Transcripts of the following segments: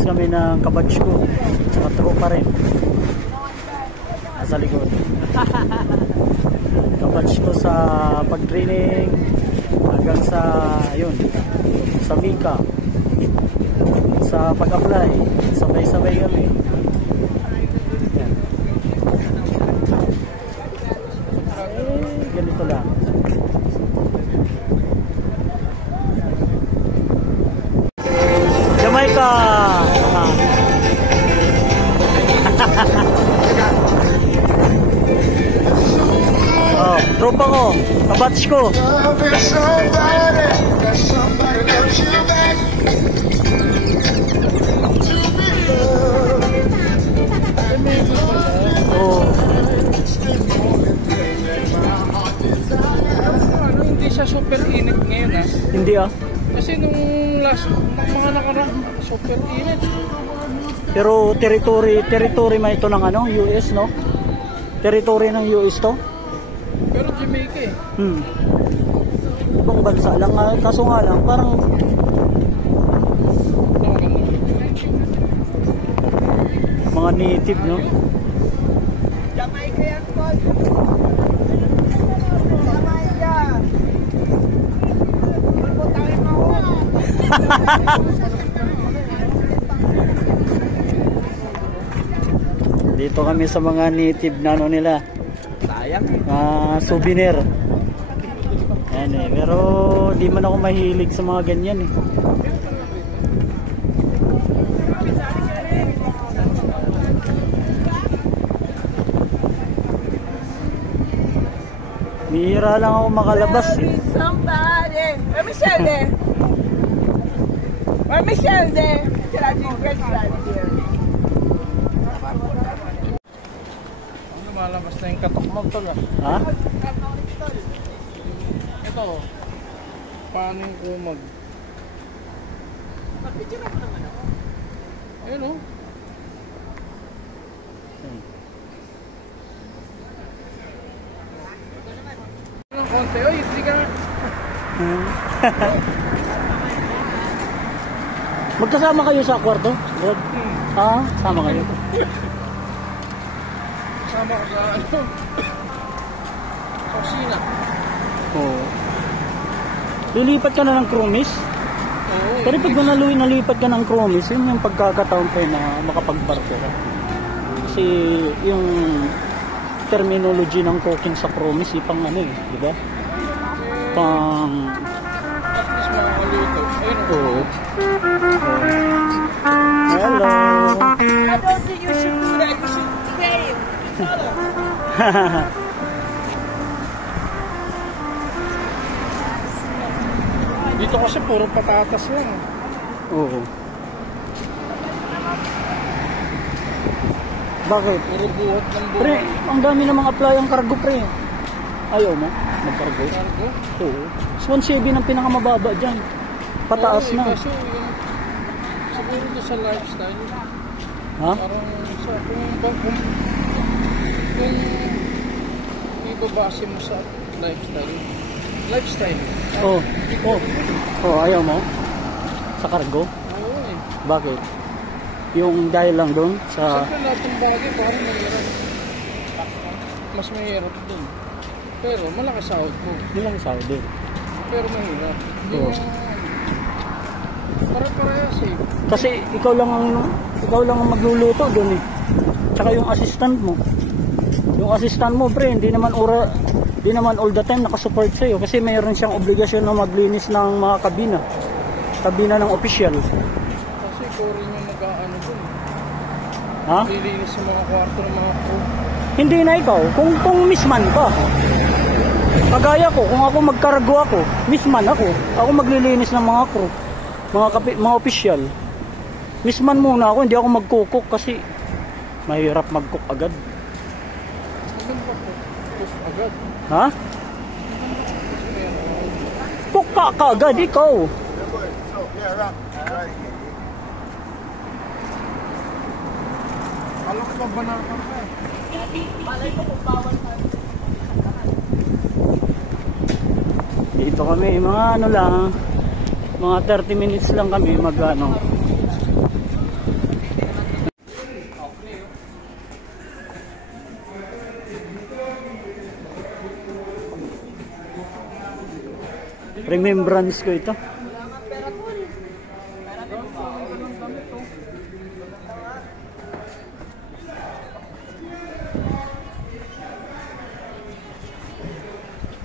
Maglalabas kami ng kabatch ko. Tsaka tropa rin. Nasa likod. Kabatch ko sa pag-training hanggang sa yun, sa Mika, sa pag-apply. Sabay-sabay kami. Ganito lang. Jamaica. Oh, tropa ko, kabatch ko. Oh. Hindi siya super init ngayon ha? Hindi ah. Kasi nung last, mga nakarang super init. Pero territory man ito ng ano, US, no? Territory ng US to? Pero Jamaica eh. Ibang bansa lang, kaso nga lang, parang mga native, no? Jamaica yan, Paul. Jamaica. Pagputangin mo ako. Dito kami sa mga native na ano nila. Sayang. Souvenir. Yan eh. Pero di man ako mahilig sa mga ganyan eh. Bihira lang ako makalabas eh. Somebody. Where Michelle there? Where Michelle there? Lumalabas na yung katok tol ah. Ha? Ito, paano yung kumag? Picture ako naman ako. Ayun o. Anong konti? Oy, hindi ka. Magkasama kayo sa kwarto? Ha? Sama kayo? Sama ko sa ano? Sa kusina. Oo. Lilipat ka na ng Crumis? Oo. Pero pag nalipat ka ng Crumis, yun yung pagkakataon tayo na makapag-barko ka. Kasi yung terminology ng cooking sa Crumis, ipang ano eh, di ba? Pang... At least makakaluto. Ayun o. Oo. Hello! I don't think you should do that. You should pay him. Dito kasi puro patatas lang. Oo. Bakit? Puro buhat ng buhat. Pre, ang dami namang apply ang cargo pre. Ayaw mo? Mag-cargo? Cargo? Oo. 1.7 ang pinakamababa dyan. Pataas Oo, na. Kasi yung, siguro doon sa lifestyle. Ha? Parang sa kung ibabase mo sa lifestyle. Lifestyle. Oh. Oh. Oh, ayaw mo? Sa cargo? Oo eh. Bakit? Yung dahil lang doon sa... Siyempre lahat ng bagay parang mahirap. Mas mahirap din. Pero malaki sahod mo. Nilang Saudi. Pero mahirap. Hindi Oo. Para-parehas eh. Kasi ikaw lang ang magluluto doon eh. Tsaka yung assistant mo. Yung assistant mo, pre, hindi naman all the time nakasupport sa'yo kasi mayroon siyang obligasyon na maglinis ng mga kabina ng official. Kasi ikaw rin yung mag-aano doon. Ha? Lilinis yung mga kwarto ng mga crew. Hindi na ikaw, kung misman ka. Kagaya ko, kung ako magkargo ako, misman ako maglilinis ng mga crew, mga official. Misman muna ako, hindi ako magkukok kasi mahirap mag-cook agad. Cook agad. Ha? Cook ka agad, ikaw. Alam ko ba banatan ka eh. Malay ko kung bawal ka. Dito kami, mga ano lang, mga 30 minutes lang kami Remembrance ko ito.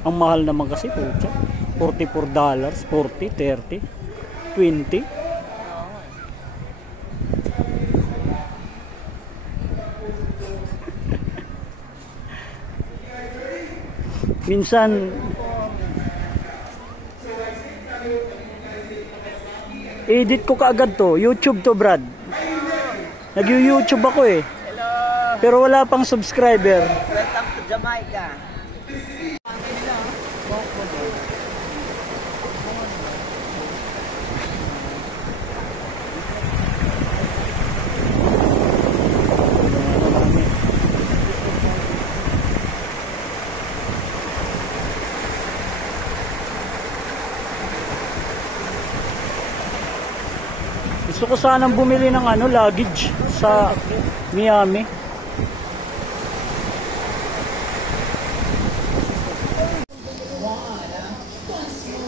Ang mahal naman kasi po siya. $44, 40, 30, 20. Minsan edit ko kaagad to. YouTube to, Brad. Nag-YouTube ako eh. Pero wala pang subscriber. Welcome to Jamaica. Gusto ko sanang bumili ng luggage sa Miami.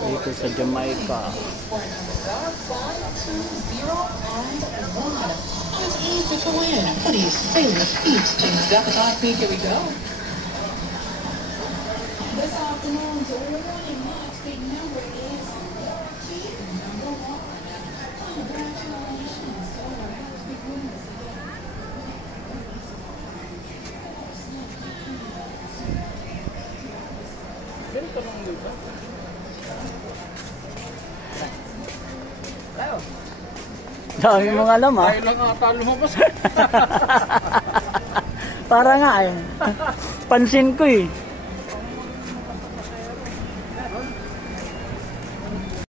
Dito sa Jamaica. It's easy to win. Please stay with speech. Here we go. This afternoon's winning March big number is 14, number 1. Congratulations. Big winners. Ganito lang dito. Tayo. Dami mong alam ah. Tayo lang ata lumabas. Para nga eh. Pansin ko eh.